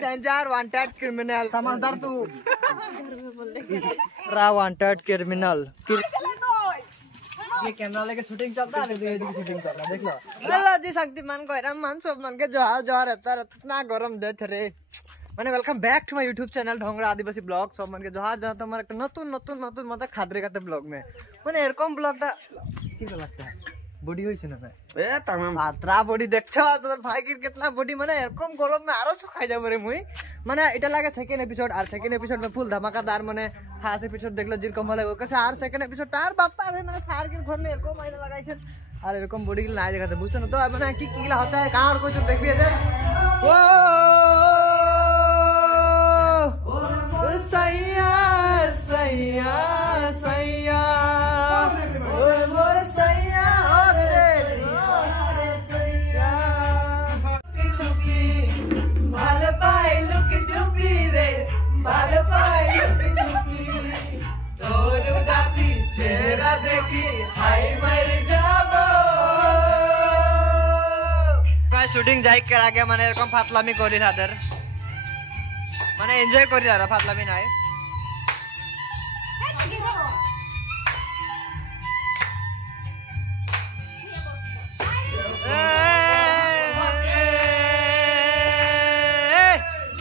Danger wanted criminal समझदार तू रा वांटेड क्रिमिनल ये कैमरा लेके शूटिंग चलता है देखो शूटिंग चल रहा देख लो लो जी शक्तिमान को मन सब मन के जोहार जोहार रहता इतना गरम देथ रे माने welcome back to my YouTube channel Dhongra आदिवासी ब्लॉग सब मन के जोहार जहाँ तो हमारा नतून नतून नतून मतलब खादरे का ब्लॉग में माने एरकम ब्लॉगটা কি লাগতা বডি হইছে না এ तमाम আত্রা বডি দেখছো তোর ভাইকির কিতনা বডি মানে এরকম গরম में আরো খাই যাব রে মুই মানে এটা লাগে সেকেন্ড এপিসোড আর সেকেন্ড এপিসোড में ফুল धमाकादार মানে ফার্স্ট এপিসোড দেখলে যেরকম ভালো লাগে ওকে আর সেকেন্ড এপিসোডটা আর বাপ্পা ভাই মানে সার के घर में এরকম আইনা লাগাইছেন আর এরকম বডি গুলো না দেখাতে বুঝছো না তো মানে কি কিলা होता है कहां और कोई तो देखबी जे ओ सैया सैया सैया ओ मोर सैया रे सैया चुपी भाल पाई लुक चुपी रे भाल पाई लुक चुपी तोर उदासी चेहरा देखी हाय मर जाबो मैं शूटिंग जाई करा के माने এরকম ফাতলামি করি হাদের মানে এনজয় করি আর ফাতলামি নাই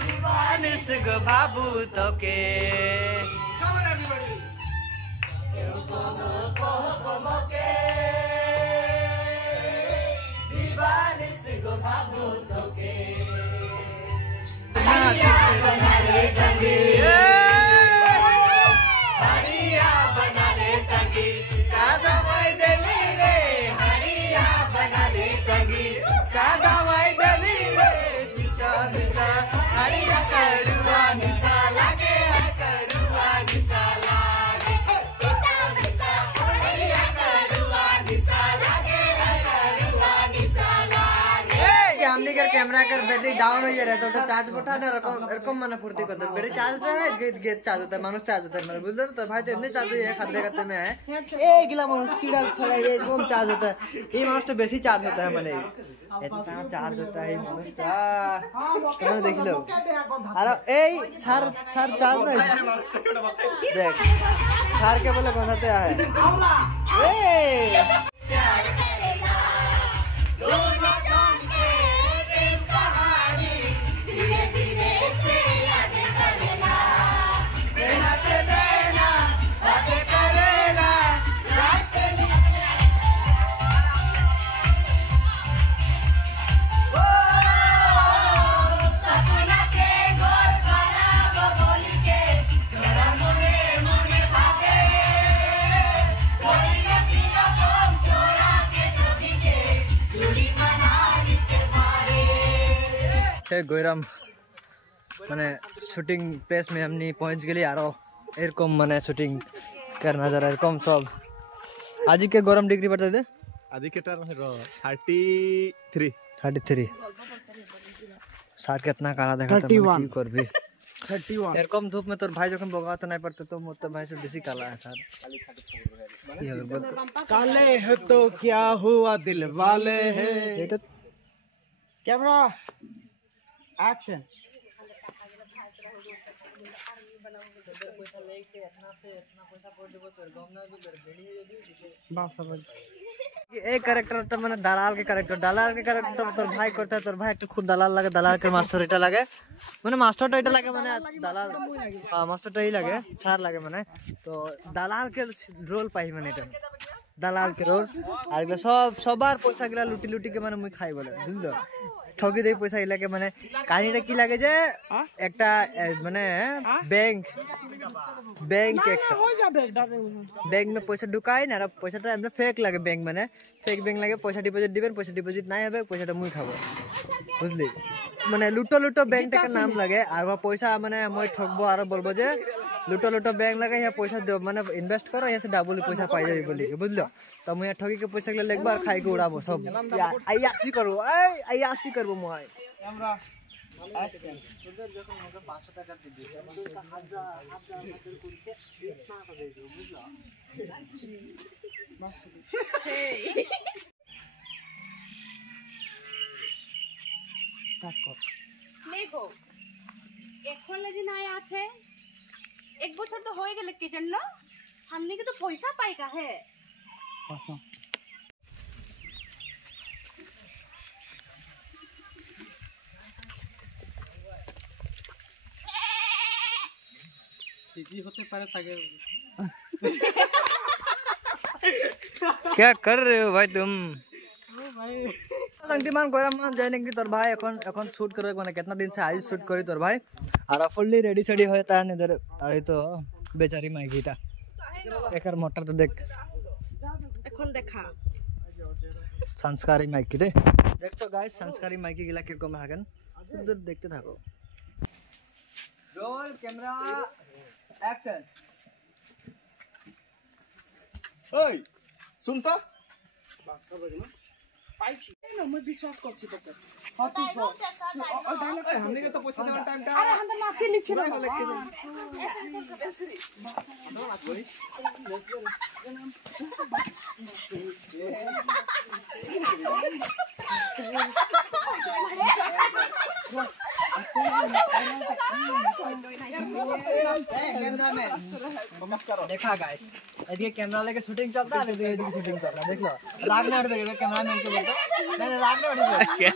दीवानिस गो बाबू तोके दीवानिस गो बाबू तोके हरिया बना ले सगी का दवाई दली रे हरिया बना ले सगी का दवाई दली रे बिचा बिचा हरिया कड़ुआ निसाला के कड़ुआ निसाला बिचा बिचा हरिया कड़ुआ निसाला के कड़ुआ निसाला हमने कर कैमरा कर बैटरी डाउन हो जाए तो चार्ज उठा ना এরকম মানে ফুর্তি করতে बैटरी चार्ज होता है गेट चार्ज होता है मानुष चार्ज होता है মানে বুঝলেন তো ভাই তো এমনি চার্জ হয়ে खतरे करते में है এই গিলা মানুষ চিড়া খেলা এরকম চার্জ होता है এই মানুষ তো বেশি চার্জ होता है মানে इतना चार्ज होता है মানুষটা তোমরা দেখিলো আর এই স্যার স্যার চার্জ নাই দেখ স্যার কে বলে কথাতে আয় এই प्यार करेगा दोनों गोयराम माने शूटिंग प्लेस में हमनी पहुंच गली आरो एरकम माने शूटिंग करना जरा एरकम सब आज के गरम डिग्री बता दे आज के 33 सार कितना काला देखा था की करबी 31 एरकम धूप में तोर भाई जखन बगा तो नहीं पड़ते तो मोर भाई से बेसी काला है सर काले है तो क्या हुआ दिल वाले है कैमरा एक्शन एक कैरेक्टर तो माने दलाल के कैरेक्टर तोर भाई करता है तोर भाई तो खुद दलाल लगे दलाल के मास्टर इटा लगे माने मास्टर तो इटा लगे माने दलाल हां मास्टर तो ही लगे सार लगे माने तो दलाल के रोल पाई माने इटा दलाल के रोल আর सब সবার পয়সা গিলা লুটি লুটি के माने মুই খাই বলে বুঝলো ठगी दे पैसा इलाके माने कहानीटा की लागे जे একটা মানে बैंक একটা बैंक में पैसा ढुकाई ना पैसाটা আমরা फेक लागे बैंक माने फेक बैंक लागे पैसा डिपॉजिट दिबेन पैसा डिपॉजिट নাই হবে पैसाটা মুই খাবো বুঝলি মানে লুটো লুটো बैंकটা नाम लागे আর पैसा মানে মই ঠকবো আর বলবো যে लुटो लुटो बैंक लगा यहाँ पैसा माने इन्वेस्ट करो यहाँ से डबल पैसा पाई जाए बोली बुझलो तो मुझे ठगी के पैसा के एक बार खाई के उड़ाबो सब आयासी करबो आयासी करबो मुई कैमरा एक्शन उधर যখন আমাকে 500 টাকা দিবি আমাকে 1000 করতে ইतना করে দেবো বুঝলো বাস তাক কর লেগো এখন যদি না আছে এক বছর তো হয়ে গেলে কি জন্য हमने के तो पैसा पाई का है इजी होते पारे सागे क्या कर रहे हो भाई तुम शक्तिमान गरम मान जाने की तोर भाई এখন শুট করে মানে कितना दिन से आज শুট করি তোর ভাই আর ফুললি রেডি সেডি হয়ে তা নিদের আরে তো বেচারি মাইকিটা একার মোটর তো দেখ এখন দেখা সংস্কারী মাইকি রে দেখছো গাইস সংস্কারী মাইকি গিলা কিরকম হাগেন উধর দেখতে থাকো রোল ক্যামেরা অ্যাকশন ওই শুন তো পাইছি না মই বিশ্বাস করছি তোকে হতি কো ও ডায়লগ हमने के तो पैसा देवन टाइम टा আরে আমরা নাচি নিছি না कैमरामैन देखा गाइस एदिके कैमरा लेके शूटिंग चलता है एदिके शूटिंग चलता देख लो राग ना उड़ गया कैमरामैन को बोलता मैंने राग ना उड़ गया क्या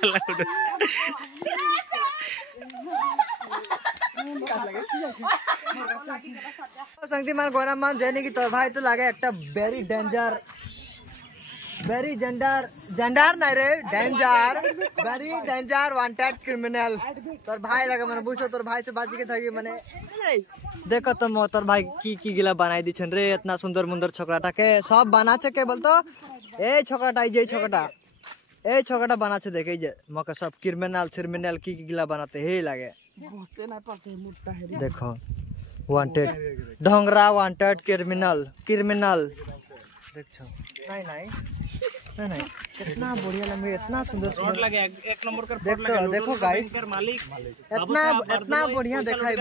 शक्तिमान गौरव मान जाने की तोर भाई तो लागे एक वेरी डेंजर जेंडर नहीं रे danger very danger wanted criminal तोर भाई लगे मैंने पूछो तोर भाई से बात की थी मैंने देखो तो तोर भाई की गिला बनाई दी छन रे इतना सुंदर मुंदर छोकराटा के सब बना छे के बोलतो ए छोकराटा जे छोकराटा बना छे देखे जे मके सब क्रिमिनल की गिला बनाते हे लागे बहुते ना पाते मुट्टा है देखो वांटेड ढोंगरा वांटेड क्रिमिनल देखो नहीं कितना बढ़िया लगे इतना सुंदर लगे एक नंबर का देखो गाइस मालिक इतना बढ़िया देखाई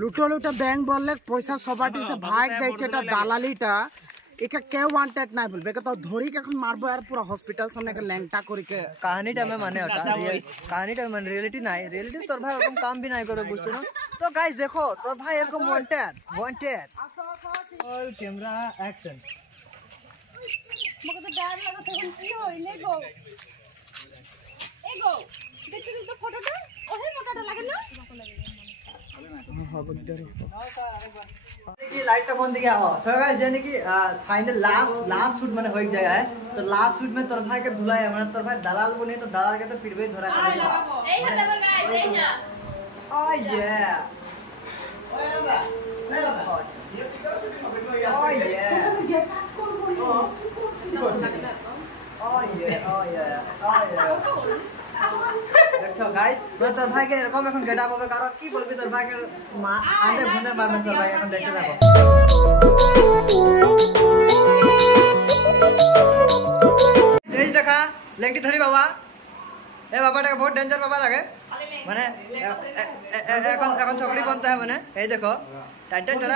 লুটো ব্যাংক বললে পয়সা সবাটি সে ভাগ দেইছে এটা দালালিটা একা কেউ ওয়ান্টেড নাই বলবে একা তো ধরি এখন মারবো আর পুরো হসপিটাল সামনে একটা ল্যাংটা করে के कहानीटा में माने हटा कहानीटा में रियलिटी नहीं रियलिटी तोर भाई एरकम काम भी नहीं करे बुझतो ना तो गाइस देखो तोर भाई एरकम वांटेड और कैमरा एक्शन मगर तो डर लगा तो की होई ने गो ए गो देखते तो फोटोटा ओहे मोटाटा लागे ना लाइट बंद गया हो सो गाइस यानी कि फाइनल लास्ट शूट माने होई जाए है तो लास्ट शूट में तोर भाई के धुलाए माने तोर भाई दलाल को नहीं तो दलाल के तो पिटबे धरा करेगा ए हटा गाइस ए जा ओ ये देखो गाइस मैं तोर भाई के एरकम এখন গেটা হবে কারণ কি বলবি তোর ভাই के আন্ডে ঘুনে মারবে তোর ভাই এখন দেখতে থাকো এই দেখা লেংটি ধরি বাবা এ বাবাটা বহুত ডেঞ্জার বাবা লাগে মানে এখন ছকড়ি বনতে হয় মানে এই দেখো टन टन टन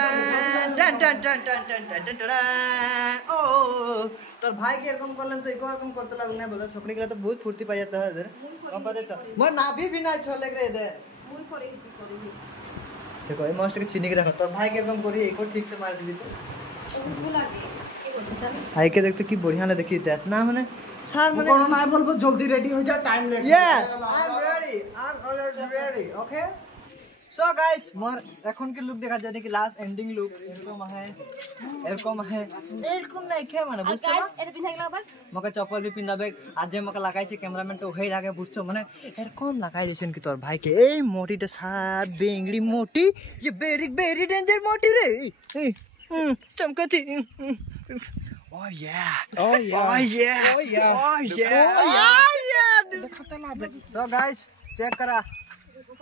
टन टन टन टन टन टन टन ओ তোর ভাই কি এরকম করলেন তো ইকো এরকম করতে লাগল না বলতো ছকড়ি গলা তো বহুত ফুর্তি পাই যেতে হয় इधर কম পাতে তো মোর নাভি भी না छोले रे दे মুই করে কি করি देखो এই মাছটা के চিনি के রাখো তোর ভাই কি এরকম করি ইকো ঠিক से मार दिबি तो ভুল লাগে কি বলছিস ভাই के देखते কি बढ़िया না দেখি इतना মানে স্যার মানে কোনো নাই বলবো জলদি রেডি হয়ে যা time late yes I am already ready okay so guys more এখন কি লুক দেখা যায় কি লাস্ট এন্ডিং লুক এরকম নাই কে মানে বুঝছো না এটা পিছাই গেল বাস মকে চপ্পল भी পিন্দাবে আজ যে মকে লাগাইছে ক্যামেরাম্যান তো ওই লাগে বুঝছো মানে এরকম লাগাই দিছেন কি তোর ভাইকে এই মোটিটা সার বেংড়ি মোটি ये वेरी डेंजर मोटी रे चमकती ओ या सो गाइस चेक करा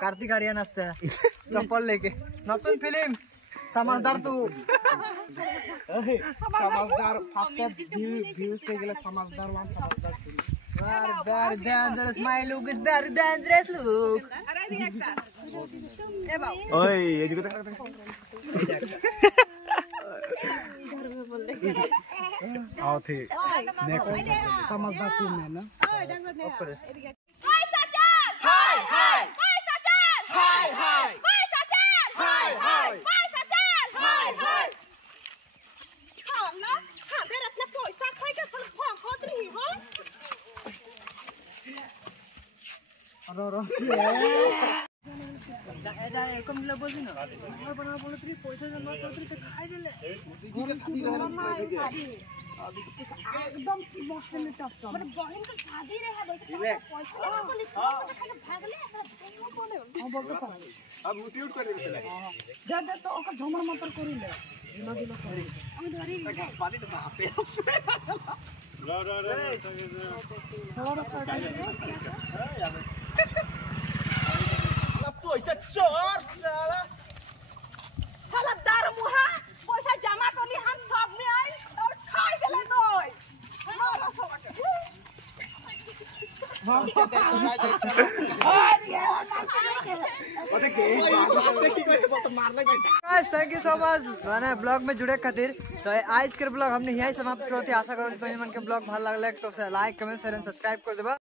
कार्तिक आर्यन আসছে চপ্পল लेके নতুন ফিল্ম समझदार तू समझदार फास्ट ভিউজ হয়ে গেলে समझदार ওয়ান समझदार very dangerous my look is very dangerous look আরে দিক একটা এ বাবা ওই এদিকে দেখ आओ थे नेक्स्ट समझदार तू मैं ना हाय सचल हाय हाय हाय सचल हाय हाय এরকম দিলে বলছি না ঘর বানাবো বলে তুই পয়সা জমা করে তুই খাই দিলে एकदम इमोशनली टच कर মানে বহিন তো শাদি রে হ্যাঁ বলতে পয়সা না বলি সব পয়সা খালি ভাগলে বলে हां बोलते पारे अब उट्यूट कर देते जा दे तो ओकर झमर मंतर करिले दिलो दिलो करी আমি ধরি पानी तो आपे थोड़ा सा पैसा चोर साला শালা দার মুহা পয়সা জমা করলি हम सब में आई और खाई गेले নয় মারা সবাকে guys thank you so much मैंने ब्लॉग में जुड़े खातिर तो आज के ब्लॉग हमने यही समाप्त करते आशा करो तो मन के ब्लॉग भल लगले तो like comment share and subscribe कर देबा।